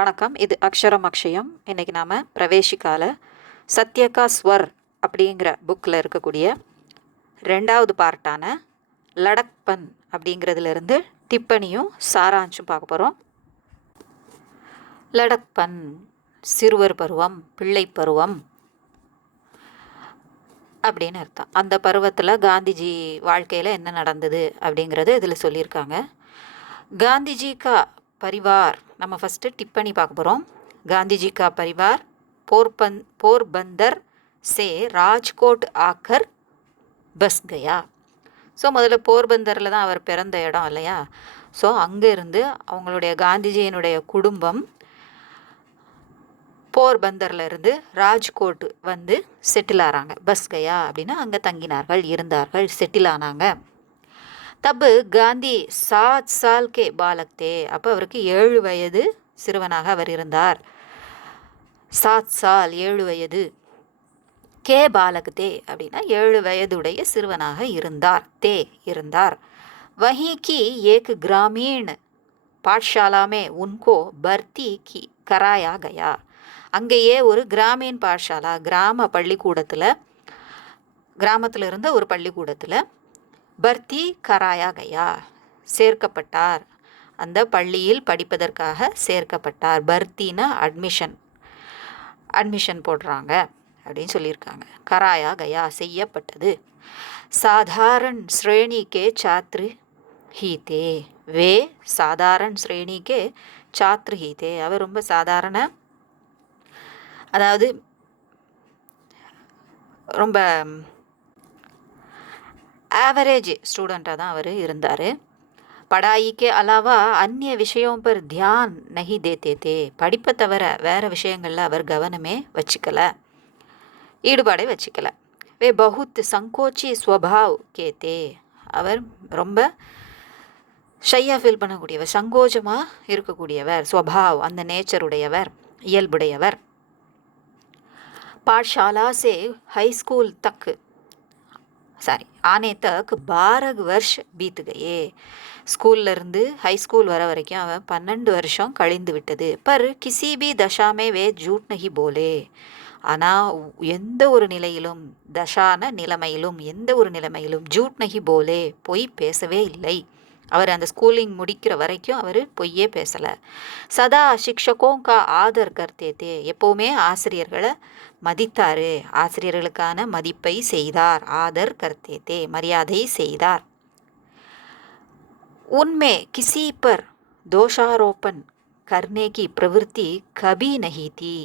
வணக்கம். இது அக்ஷரம் அக்ஷயம். இன்றைக்கி நாம் பிரவேசிக்கால சத்யகா ஸ்வர் அப்படிங்கிற புக்கில் இருக்கக்கூடிய 2வது பார்ட்டான லடக்பன் அப்படிங்கிறதுலேருந்து டிப்பணியும் சாராஞ்சும் பார்க்க போகிறோம். லடக்பன் சிறுவர் பருவம், பிள்ளை பருவம் அப்படின்னு அர்த்தம். அந்த பருவத்தில் காந்திஜி வாழ்க்கையில் என்ன நடந்தது அப்படிங்கிறது இதில் சொல்லியிருக்காங்க. காந்திஜி கா परिवार நம்ம ஃபஸ்ட்டு டிப்பணி பார்க்க போகிறோம். गांधी का परिवार पोरबंदर से राजकोट आकर बस गया. ஸோ முதல்ல போர்பந்தரில் தான் அவர் பிறந்த இடம் இல்லையா. ஸோ அங்கே இருந்து அவங்களுடைய காந்திஜியினுடைய குடும்பம் போர்பந்தரில் இருந்து ராஜ்கோட் வந்து செட்டில் ஆகிறாங்க. பஸ் கயா அப்படின்னா அங்கே தங்கினார்கள், இருந்தார்கள், செட்டில் ஆனாங்க. தப்பு காந்தி 7 साल के बालक थे. அப்போ அவருக்கு 7 வயது சிறுவனாக அவர் இருந்தார். 7 साल 7 வயது. கே பாலக் தே அப்படின்னா 7 வயதுடைய சிறுவனாக இருந்தார். தே இருந்தார். वहीं की एक ग्रामीण पाठशाला में उनको भर्ती की कराया गया. அங்கேயே ஒரு கிராமீண் பாட்சாலா, கிராம பள்ளிக்கூடத்தில், கிராமத்தில் இருந்த ஒரு பள்ளிக்கூடத்தில் பர்த்தி கராயா கயா சேர்க்கப்பட்டார். அந்த பள்ளியில் படிப்பதற்காக சேர்க்கப்பட்டார். பர்த்தினா அட்மிஷன் போடுறாங்க அப்படின்னு சொல்லியிருக்காங்க. கராயா கயா செய்யப்பட்டது. சாதாரண ஸ்ரேணிக்கே சாத்ரு ஹீதே. வே சாதாரண ஸ்ரேணிக்கே சாத்ரு ஹீதே. அவர் ரொம்ப சாதாரண, அதாவது ரொம்ப ஆவரேஜ் ஸ்டூடெண்ட்டாக தான் அவர் இருந்தார். படாயிக்கு அலாவா அந்நிய விஷயம் பர் தியான் நஹி தேத்தே தே. படிப்பை தவிர வேறு விஷயங்களில் அவர் கவனமே வச்சுக்கலை, ஈடுபாடே வச்சுக்கலை. வே பகுத் சங்கோச்சி ஸ்வபாவ் கேத்தே. அவர் ரொம்ப ஷையாக ஃபீல் பண்ணக்கூடியவர், சங்கோஜமாக இருக்கக்கூடியவர், ஸ்வபாவ் அந்த நேச்சருடையவர், இயல்புடையவர். पाठशाला से हाई स्कूल तक आने तक 12 वर्ष बीत गए. ஸ்கூல்ல இருந்து ஹை ஸ்கூல் வர வரைக்கும் அவன் 12 வருஷம் கழிந்து விட்டது. பர் கிசி பி தஷா மே வே ஜூட் நஹி போலே. ஆனால் எந்த ஒரு நிலையிலும், தஷான நிலைமையிலும், எந்த ஒரு நிலைமையிலும் ஜூட் நஹி போலே பொய் பேசவே இல்லை. அவர் அந்த ஸ்கூலிங் முடிக்கிற வரைக்கும் அவர் பொய்யே பேசலை. சதா சிக்ஷகோं का आदर करते थे. எப்போவுமே ஆசிரியர்களை மதித்தார், ஆசிரியர்களுக்கான மதிப்பை செய்தார். ஆதர் करते थे மரியாதை செய்தார். उनमें किसी पर दोषारोपण करने की प्रवृत्ति कभी नहीं थी.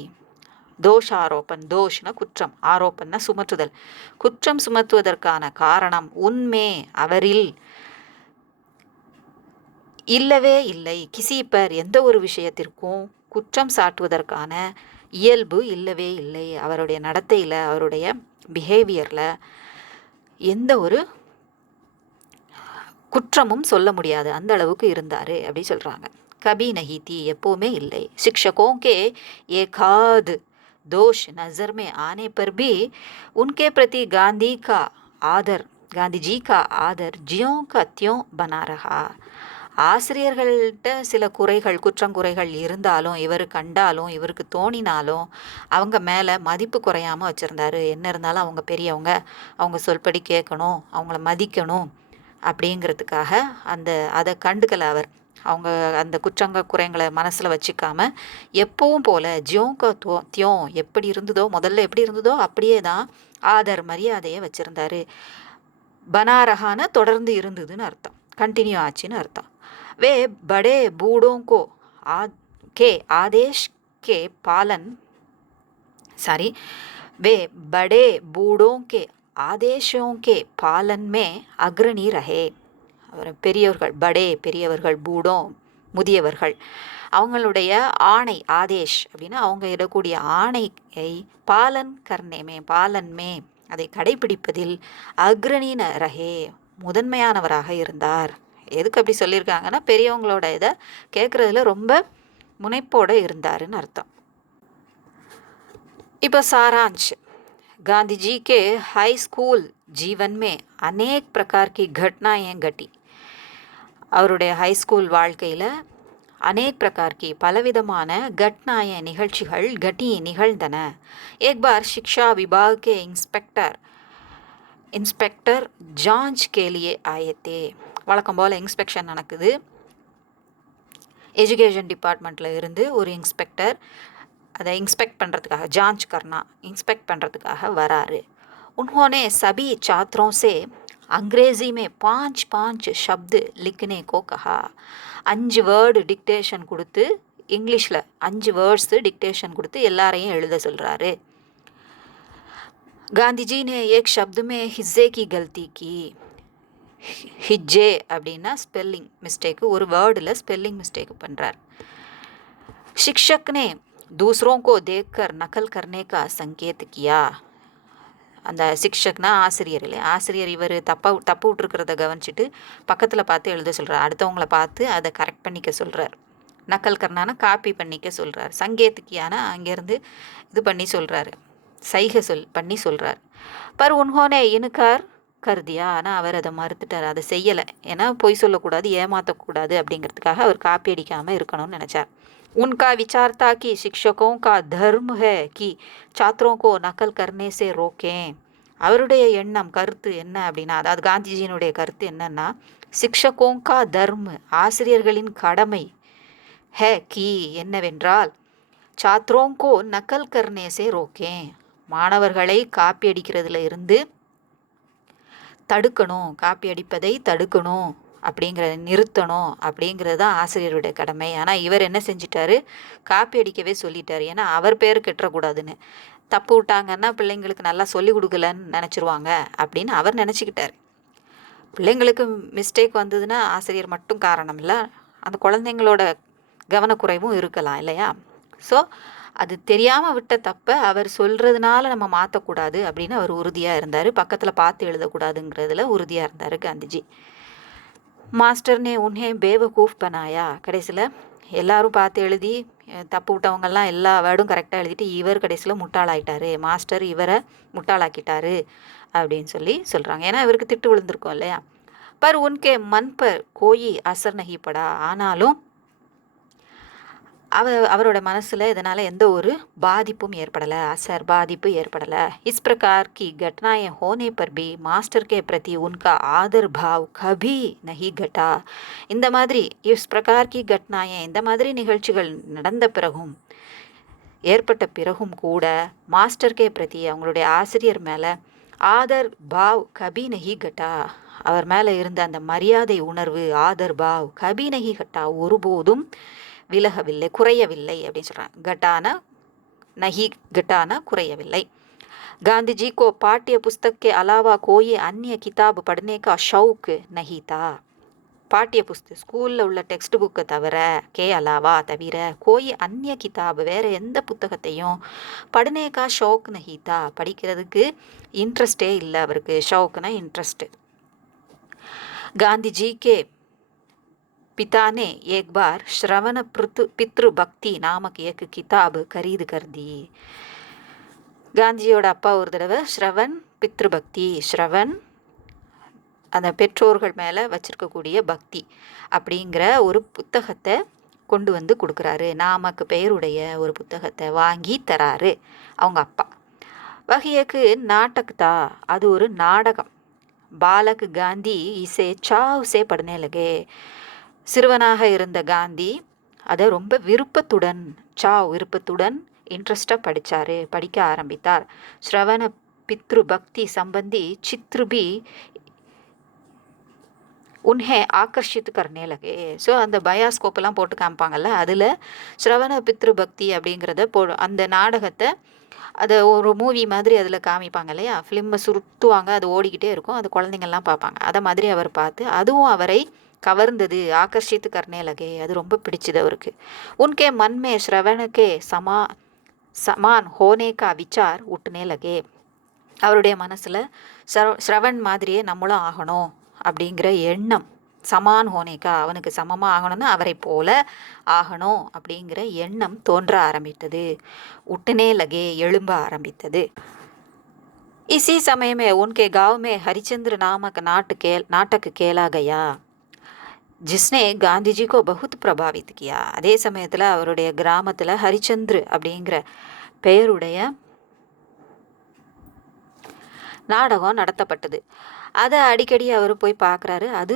தோஷாரோப்பன், தோஷ்னா குற்றம், ஆரோப்பன்னா சுமத்துதல், குற்றம் சுமத்துவதற்கான காரணம் உண்மை அவரில் இல்லவே இல்லை. கிசிப்பர் எந்த ஒரு விஷயத்திற்கும் குற்றம் சாட்டுவதற்கான இயல்பு இல்லவே இல்லை. அவருடைய நடத்தையில், அவருடைய பிஹேவியரில் எந்த ஒரு குற்றமும் சொல்ல முடியாது, அந்த அளவுக்கு இருந்தார் அப்படி சொல்கிறாங்க. கபி நஹி தி எப்போவுமே இல்லை. शिक्षकों के एकाध दोष नज़र में आने पर भी उनके प्रति गांधी जी का आदर ज्यों का त्यों बना रहा. ஆசிரியர்கள்ட்ட சில குறைகள், குற்றங்குறைகள் இருந்தாலும், இவர் கண்டாலும், இவருக்கு தோணினாலும் அவங்க மேலே மதிப்பு குறையாமல் வச்சுருந்தாரு. என்ன இருந்தாலும் அவங்க பெரியவங்க, அவங்க சொல்படி கேட்கணும், அவங்கள மதிக்கணும் அப்படிங்கிறதுக்காக அதை கண்டுக்கலை அவர். அவங்க அந்த குறைங்களை மனசில் வச்சுக்காம எப்பவும் போல் ஜியோங்க தியோம் எப்படி இருந்ததோ, முதல்ல எப்படி இருந்ததோ அப்படியே தான் ஆதர் மரியாதையை வச்சுருந்தாரு. பனாரஹான தொடர்ந்து இருந்ததுன்னு அர்த்தம், கண்டினியூ ஆச்சுன்னு அர்த்தம். वे बड़े बूढ़ों को के आदेश के पालन वे बड़े बूढ़ों के आदेशों के पालन में अग्रणी रहे. பெரியவர்கள், படே பெரியவர்கள், பூடோ முதியவர்கள், அவங்களுடைய ஆணை, ஆதேஷ் அப்படின்னா அவங்க இடக்கூடிய ஆணையை பாலன்மே அதை கடைபிடிப்பதில் அக்ரணின ரஹே முதன்மையானவராக இருந்தார். எதுக்கு அப்படி சொல்லியிருக்காங்கன்னா, பெரியவங்களோட இதை கேட்குறதுல ரொம்ப முனைப்போடு இருந்தாருன்னு அர்த்தம். இப்போ சாராंश. गांधी जी के हाई स्कूल जीवन में अनेक प्रकार की घटनाएं घटी. அவருடைய ஹை ஸ்கூல் வாழ்க்கையில் अनेक प्रकार की பலவிதமான घटनाएं நிகழ்ச்சிகள் घटी நிகழ்ந்தன. एक बार शिक्षा विभाग के इंस्पेक्टर जांच के लिए आए थे. வழக்கம் போல் இன்ஸ்பெக்ஷன் நடக்குது. எஜுகேஷன் டிபார்ட்மெண்ட்டில் இருந்து ஒரு இன்ஸ்பெக்டர் அதை இன்ஸ்பெக்ட் பண்ணுறதுக்காக जांच करना இன்ஸ்பெக்ட் பண்ணுறதுக்காக வராரு. उन्होंने सभी छात्रों से अंग्रेजी में 5 शब्द लिखने को कहा. 5 வேர்டு டிக்டேஷன் கொடுத்து இங்கிலீஷில் 5 வேர்ட்ஸ் டிக்டேஷன் கொடுத்து எல்லாரையும் எழுத சொல்கிறாரு. गांधी ने एक शब्द में हिज्जे की गलती की. ஹிஜ்ஜே அப்படின்னா ஸ்பெல்லிங் மிஸ்டேக்கு, ஒரு வேர்டில் ஸ்பெல்லிங் மிஸ்டேக் பண்ணுறார். शिक्षक ने दूसरों को देखकर नकल करने का संकेत किया. அந்த சிக்ஷக்னா ஆசிரியர் இல்லை, ஆசிரியர் இவர் தப்பு விட்டுருக்கிறத கவனிச்சுட்டு பக்கத்தில் பார்த்து எழுத சொல்கிறார். அடுத்தவங்களை பார்த்து அதை கரெக்ட் பண்ணிக்க சொல்கிறார். நக்கல் கர்னானா காப்பி பண்ணிக்க சொல்கிறார். சங்கேத்துக்கியான அங்கேருந்து இது பண்ணி சொல்கிறாரு, சைகை பண்ணி சொல்கிறார். பர் உன்ஹோனே இனுக்கார் கருதியா, ஆனால் அவர் அதை மறுத்துட்டார், அதை செய்யலை. ஏன்னா பொய் சொல்லக்கூடாது, ஏமாற்றக்கூடாது அப்படிங்கிறதுக்காக அவர் காப்பி அடிக்காமல் இருக்கணும்னு நினச்சார். उनका विचार था कि शिक्षकों का धर्म है कि छात्रों को नकल करने से रोकें. அவருடைய எண்ணம் கருத்து என்ன அப்படின்னா, அதாவது காந்திஜியினுடைய கருத்து என்னன்னா, சிக்ஷகோங்கா தர்ம ஆசிரியர்களின் கடமை ஹே கி என்னவென்றால், சாத்ரோங்கோ நக்கல் கர்னே சே ரோக்கேன் மாணவர்களை காப்பி அடிக்கிறதுல இருந்து தடுக்கணும், காப்பி அடிப்பதை தடுக்கணும், அப்படிங்கிறத நிறுத்தணும் அப்படிங்கிறது தான் ஆசிரியருடைய கடமை. ஆனால் இவர் என்ன செஞ்சிட்டாரு, காப்பி அடிக்கவே சொல்லிட்டார். ஏன்னா அவர் பேர் கெட்டக்கூடாதுன்னு. தப்பு விட்டாங்கன்னா பிள்ளைங்களுக்கு நல்லா சொல்லி கொடுக்கலன்னு நினச்சிருவாங்க அப்படின்னு அவர் நினச்சிக்கிட்டார். பிள்ளைங்களுக்கு மிஸ்டேக் வந்ததுன்னா ஆசிரியர் மட்டும் காரணம் இல்லை, அந்த குழந்தைங்களோட கவனக்குறைவும் இருக்கலாம் இல்லையா. ஸோ அது தெரியாமல் விட்ட தப்பை அவர் சொல்கிறதுனால நம்ம மாற்றக்கூடாது அப்படின்னு அவர் உறுதியாக இருந்தார். பக்கத்தில் பார்த்து எழுதக்கூடாதுங்கிறதுல உறுதியாக இருந்தார் காந்திஜி. மாஸ்டர்னே உன்னே பேவகூஃப் பனாயா, கடைசியில் எல்லாரும் பார்த்து எழுதி தப்பு விட்டவங்கெல்லாம் எல்லா வேர்டும் கரெக்டாக எழுதிட்டு இவர் கடைசியில் முட்டாளாயிட்டார், மாஸ்டர் இவரை முட்டாளாக்கிட்டாரு அப்படின்னு சொல்கிறாங்க. ஏன்னா இவருக்கு திட்டு விழுந்திருக்கோம் இல்லையா. பர் உன்கே மன் பர் கோயி அசர் நஹி படா, ஆனாலும் அவரோட மனசில் இதனால் எந்த ஒரு பாதிப்பும் ஏற்படலை, பாதிப்பு ஏற்படலை. इस प्रकार की घटनाएं होने पर भी मास्टर के प्रति उनका आदर भाव कभी नहीं घटा. இந்த மாதிரி इस प्रकार की घटनाएं, இந்த மாதிரி நிகழ்ச்சிகள் நடந்த பிறகும் ஏற்பட்ட பிறகும் கூட மாஸ்டர் கே பிரதி அவங்களுடைய ஆசிரியர் மேலே ஆதர் பாவ் கபி நஹி கட்டா, அவர் மேலே இருந்த அந்த மரியாதை உணர்வு ஆதர் பாவ் கபி நஹி கட்டா, ஒருபோதும் விலகவில்லை, குறையவில்லை அப்படின்னு சொல்கிறாங்க. கட்டான நஹி கட்டான குறையவில்லை. गांधी जी को पाठ्य पुस्तक के अलावा कोई अन्य किताब पढ़ने का शौक नहीं था. பாட்டிய புஸ்தகம் ஸ்கூலில் உள்ள டெக்ஸ்ட் புக்கை தவிர தவிர கோய் அந்நிய கிதாப் வேறு எந்த புத்தகத்தையும் படுனேக்கா ஷவுக் நஹீதா, படிக்கிறதுக்கு இன்ட்ரெஸ்டே இல்லை அவருக்கு. ஷவுக்குனா இன்ட்ரெஸ்ட்டு. गांधी जी के पिता ने एक बार श्रवण पितृभक्ति नामक एक किताब खरीद कर दी. காந்தியோட அப்பா ஒரு தடவை ஸ்ரவன் பித்ருபக்தி, ஸ்ரவன் அந்த பெற்றோர்கள் மேலே வச்சிருக்கக்கூடிய பக்தி அப்படிங்கிற ஒரு புத்தகத்தை கொண்டு வந்து கொடுக்குறாரு. நாமக்கு பெயருடைய ஒரு புத்தகத்தை வாங்கி தராரு அவங்க அப்பா. வகையக்கு நாட்டக்தா, அது ஒரு நாடகம். பாலக் காந்தி இசே சாவ் சே படுனே லகே, சிறுவனாக இருந்த காந்தி அதை ரொம்ப விருப்பத்துடன் இன்ட்ரெஸ்டாக படிக்க ஆரம்பித்தார். ஸ்ரவண பித்ரு பக்தி சம்பந்தி சித்ருபி உன்ஹே ஆக்கர்ஷித்து கர்னே லகே. ஸோ அந்த பயாஸ்கோப்பெல்லாம் போட்டு காமிப்பாங்கல்ல, அதில் ஸ்ரவண பித்ரு பக்தி அப்படிங்கிறத அந்த நாடகத்தை அதை ஒரு மூவி மாதிரி அதில் காமிப்பாங்க இல்லையா, ஃபிலிமை சுருத்துவாங்க, அது ஓடிக்கிட்டே இருக்கும், அது குழந்தைங்கள்லாம் பார்ப்பாங்க. அதை மாதிரி அவர் பார்த்து அதுவும் அவரை கவர்ந்தது. ஆக்கர்ஷித்து கர்னே லகே, அது ரொம்ப பிடிச்சது அவருக்கு. உன்கே மன்மே ஸ்ரவணுக்கே சமான் ஹோனே கா விசார் உட்னே லகே, அவருடைய மனசில் ஸ்ரவன் மாதிரியே நம்மளும் ஆகணும் அப்படிங்கிற எண்ணம், சமான் ஹோனேக்கா அவனுக்கு சமமாக ஆகணும்னு அவரை போல ஆகணும் அப்படிங்கிற எண்ணம் தோன்ற ஆரம்பித்தது. உட்னே லகே எழும்ப ஆரம்பித்தது. इसी समय में उनके गांव में हरिचंद्र नामक नाटक खेला गया. जिसने गांधी जी को बहुत प्रभावित किया. அதே சமயத்தில் அவருடைய கிராமத்தில் ஹரிச்சந்திர அப்படிங்கிற பெயருடைய நாடகம் நடத்தப்பட்டது. அதை அடிக்கடி அவர் போய் பார்க்குறாரு. அது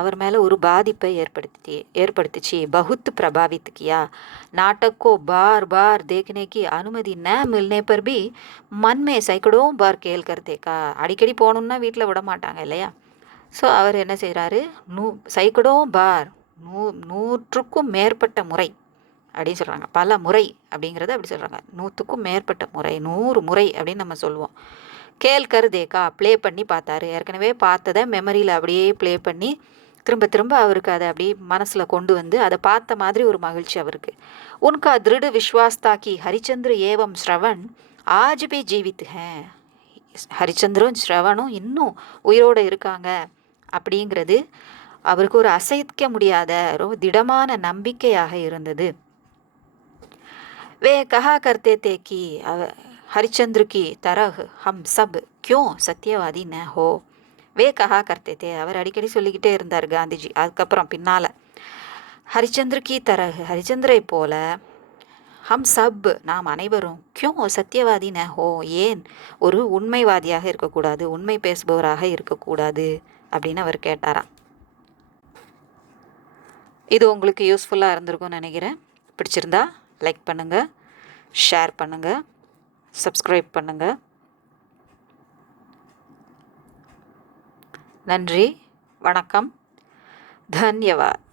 அவர் மேலே ஒரு பாதிப்பை ஏற்படுத்திச்சு. बहुत प्रभावित किया. नाटक को बार बार देखने की अनुमति न मिलने पर भी मन में सैकड़ों बार கேள் कर देखा. அடிக்கடி போகணுன்னா வீட்டில் விட மாட்டாங்க இல்லையா? ஸோ அவர் என்ன செய்கிறாரு, சைக்கடோ பார், நூற்றுக்கும் மேற்பட்ட முறை அப்படின்னு சொல்கிறாங்க. பல முறை அப்படிங்கிறத அப்படி சொல்கிறாங்க. 100க்கும் மேற்பட்ட முறை, 100 முறை அப்படின்னு நம்ம சொல்லுவோம். கேள்கர் தேக்கா, ப்ளே பண்ணி பார்த்தாரு. ஏற்கனவே பார்த்ததை மெமரியில் அப்படியே ப்ளே பண்ணி திரும்ப திரும்ப அவருக்கு அதை அப்படியே மனசில் கொண்டு வந்து அதை பார்த்த மாதிரி ஒரு மகிழ்ச்சி அவருக்கு. உன்கா திருட விஸ்வாஸ் தாக்கி ஹரிச்சந்திர ஏவம் ஸ்ரவன் ஆஜ் பி ஜீவித் ஹே. ஹரிச்சந்திரும் ஸ்ரவனும் இன்னும் உயிரோடு இருக்காங்க அப்படிங்கிறது அவருக்கு ஒரு அசைக்க முடியாத ரொம்ப திடமான நம்பிக்கையாக இருந்தது. வே கஹா கர்த்தே தே கி हरिचंद्र की तरह हम सब क्यों சத்தியவாதி ந ஹோ. வே கஹா கர்த்தே தே, அவர் அடிக்கடி சொல்லிக்கிட்டே இருந்தார் காந்திஜி. அதுக்கப்புறம் பின்னால் ஹரிச்சந்திர கி தரஹ், ஹரிச்சந்திரை போல ஹம் சப், நாம் அனைவரும் கியூ சத்தியவாதி ந ஹோ, ஏன் ஒரு உண்மைவாதியாக இருக்கக்கூடாது, உண்மை பேசுபவராக இருக்கக்கூடாது அப்படின்னு அவர் கேட்டாராம். இது உங்களுக்கு யூஸ்ஃபுல்லாக இருந்திருக்கும்னு நினைக்கிறேன். பிடிச்சிருந்தா லைக் பண்ணுங்கள், ஷேர் பண்ணுங்கள், சப்ஸ்கிரைப் பண்ணுங்கள். நன்றி, வணக்கம், தன்யவாத்.